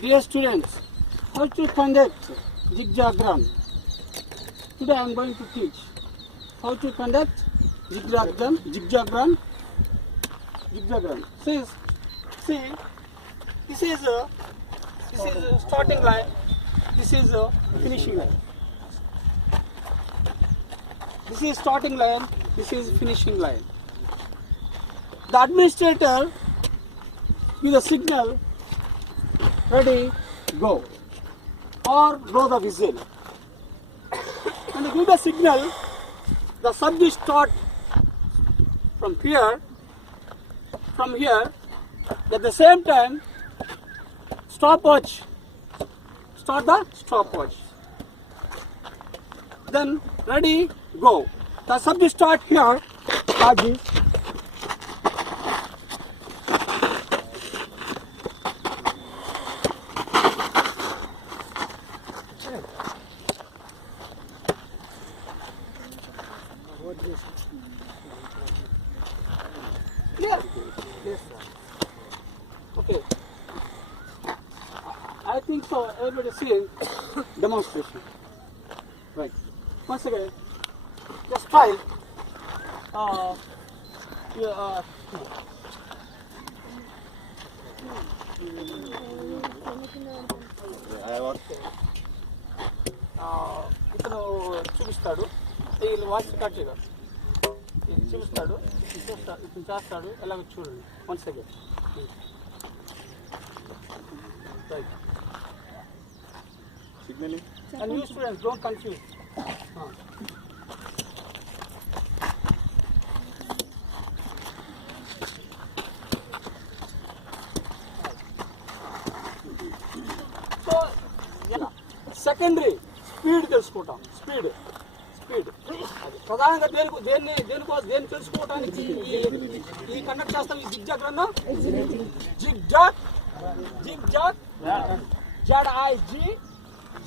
Dear students, how to conduct zigzag run. Today I am going to teach how to conduct zigzag run. See, this is a starting line. This is a finishing line. This is starting line. This is finishing line. The administrator give the signal, ready, go, or blow the whistle. When you give the signal, the subject start from here, at the same time, stopwatch, start the stopwatch. Then ready, go. The subject start here, like this. Clear? Yes, sir. Okay. I think so. Everybody seeing demonstration. Right. Once again, just try. ఇతను చూపిస్తాడు వీళ్ళు watch record చేయరు చూపిస్తాడు ఇతను చేస్తాడు ఎలాగో చూడండి one second right signaling and you students don't confuse secondary speed తెలుసుకుంటాం స్పీడ్ ప్రధానంగా దేని తెలుసుకోవడానికి ఈ కండక్ట్ చేస్తాం ఈ zigzag run zigzag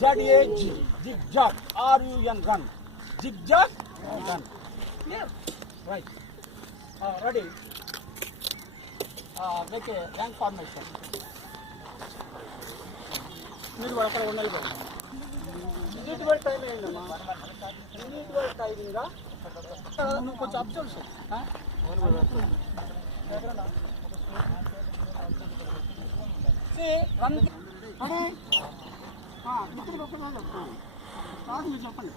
ZIG zigzag RUN run zigzag run right ready make a rank formation మీరు అక్కడ ఉండాలి ఇండివిజువల్ టైం ఏంటమ్మా ఇండివిజువల్ టైమింగా నువ్వు కొంచెం అబ్జర్వ్ రన్ తర్వాత మీరు చెప్పండి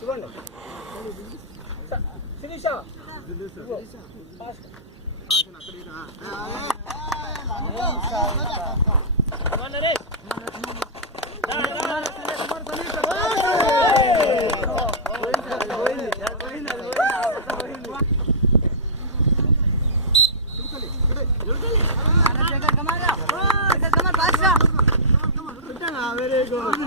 చూడండి Sirisha very good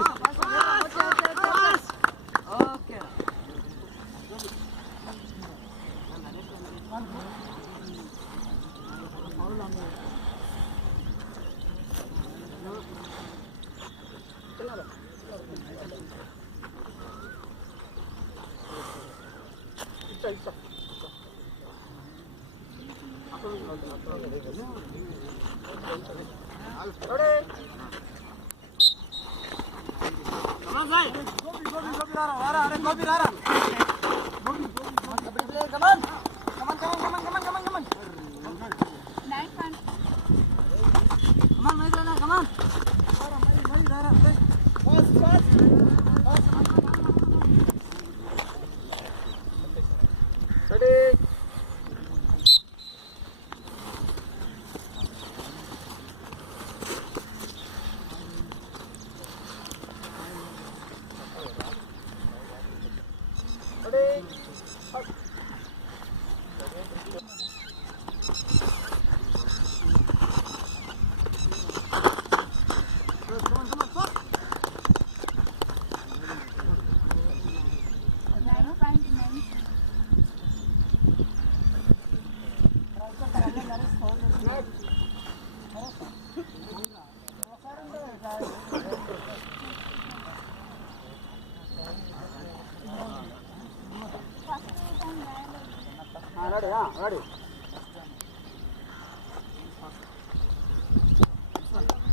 Ready.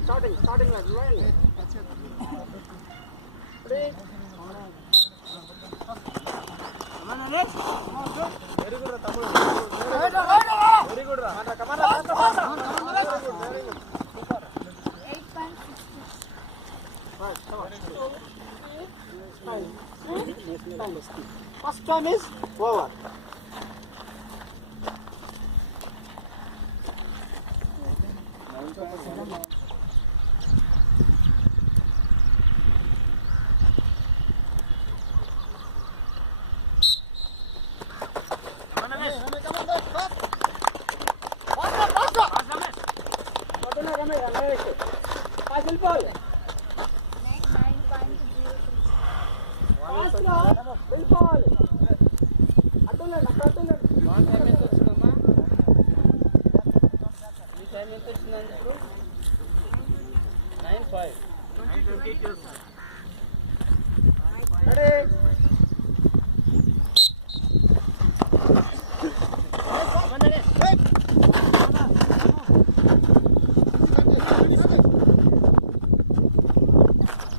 Starting line. Ready. Very good, Tamil. Very good. Come on. First time is over.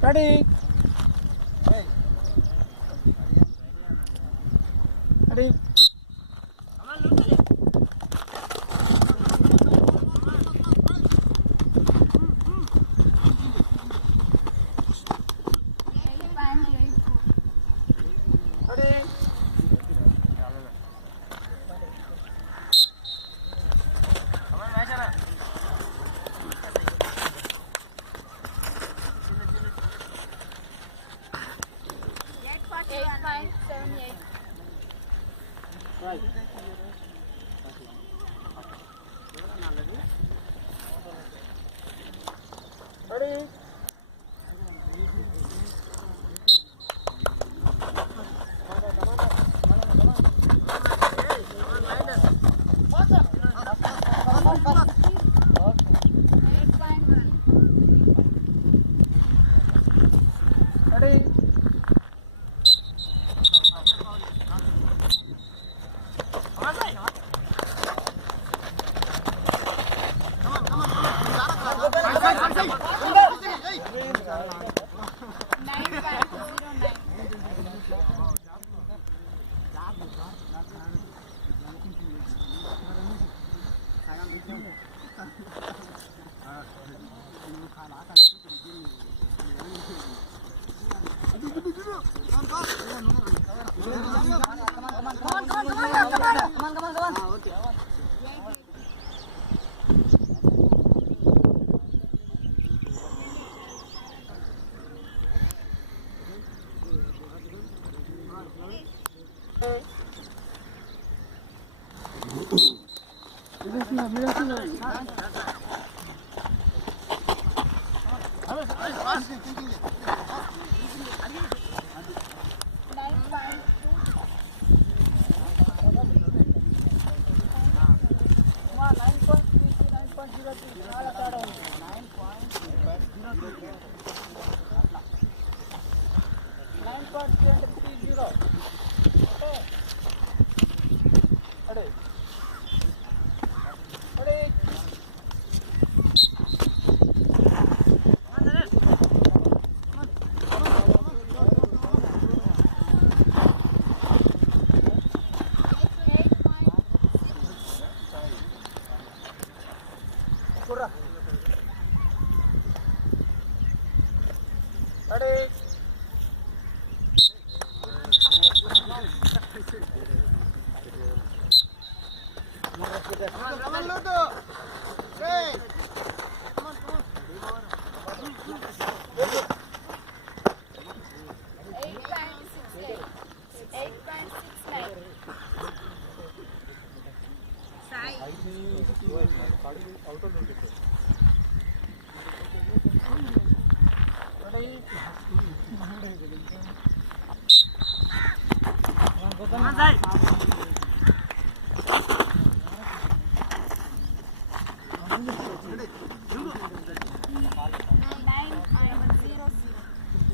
Ready. Ready. Right. Ready.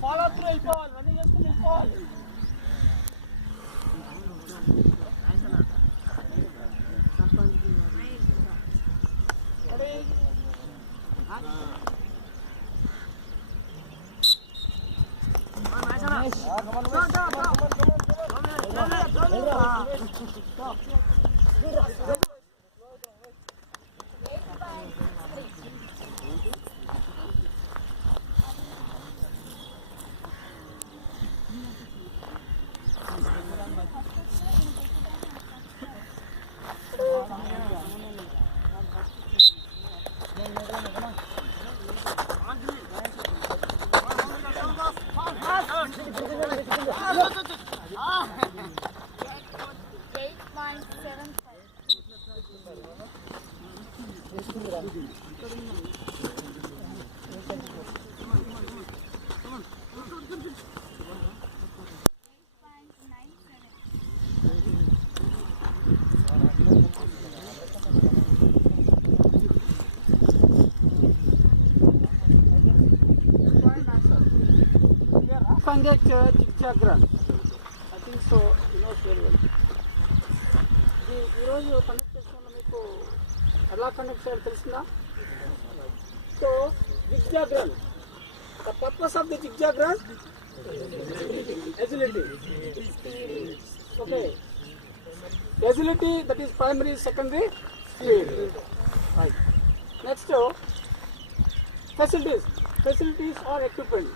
Follow through, Paul. When you just come, Paul. Conduct zigzag run. I think so. You know very well. ఈ రోజు కండక్ట్ చేసుకున్న మీకు ఎలా కండక్ట్ చేయాలో తెలిసిందా? So zigzag run. The purpose of the zigzag run? Agility. Okay. Agility, that is primary, secondary, speed. Right. Next, facilities. Facilities or equipment.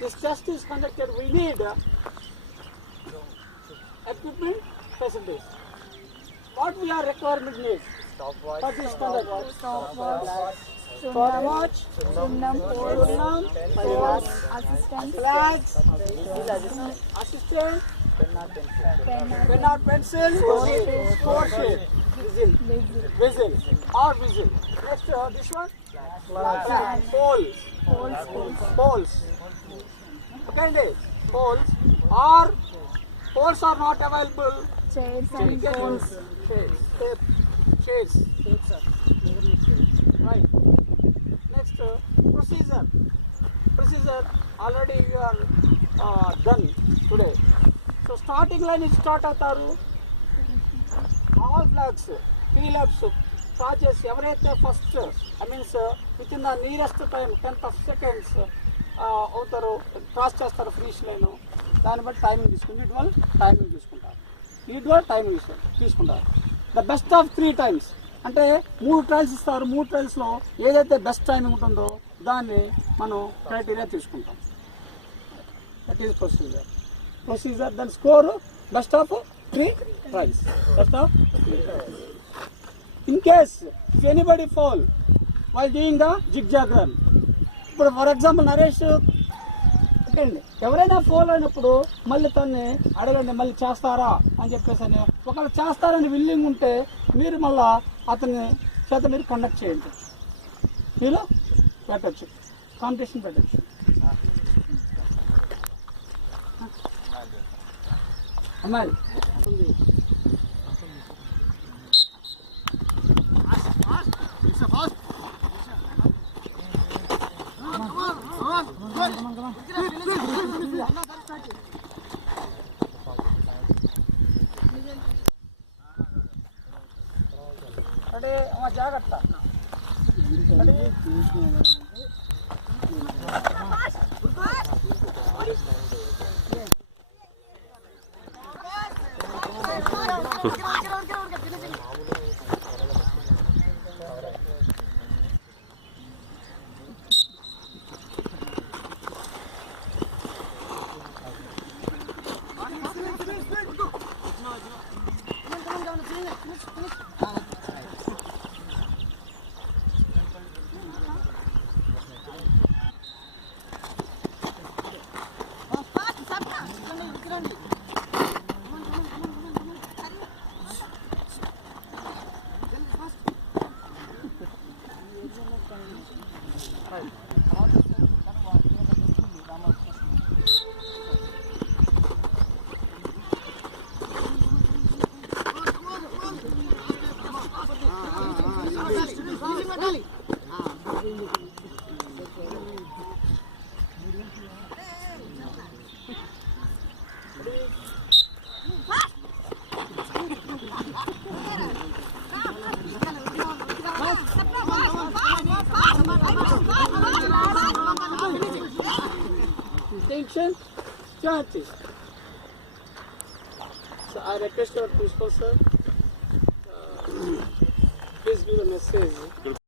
This test is conducted. We need equipment, facilities. What we are requirement needs? Stopwatch. What is conduct? Stopwatch, Stopwatch, Sunnam, Sunnam, poles, assistant, flags, assistant, pen or pencil, score sheet, whistle or whistle. Next, this one, poles. Okay, poles are not available. chairs and poles. Shades. Right. Next, procedure. Already you are done today. So starting line is start అవుతారు. All flags, P-laps, charges, ఎవరైతే first means with in the nearest time 10th of seconds అవుతారు, క్రాస్ చేస్తారు finish line. దాన్ని బట్టి టైమింగ్ తీసుకుంటారు. Individual timing తీసుకుంటారు. The best of 3 times అంటే 3 ట్రయల్స్ ఇస్తారు. 3 ట్రయల్స్లో ఏదైతే బెస్ట్ టైమింగ్ ఉంటుందో దాన్ని మనం క్రైటీరియా తీసుకుంటాం. That is procedure. దాని score best of 3 trials. In case if anybody fall while doing the zigzag run, ఇప్పుడు ఫర్ ఎగ్జాంపుల్ నరేష్ అండి, ఎవరైనా ఫాల్ అయినప్పుడు మళ్ళీ తన్ని అడగండి, మళ్ళీ చేస్తారా అని చెప్పేసి అని. ఒకవేళ చేస్తారని విల్లింగ్ ఉంటే మీరు మళ్ళీ అతని చేత మీరు కండక్ట్ చేయండి, మీరు పెట్టచ్చు, కాంపిటీషన్ పెట్టచ్చు. అమ్మాయి అంటే జాగ్రత్త. section, charges. So I request our principal sir, please give the message.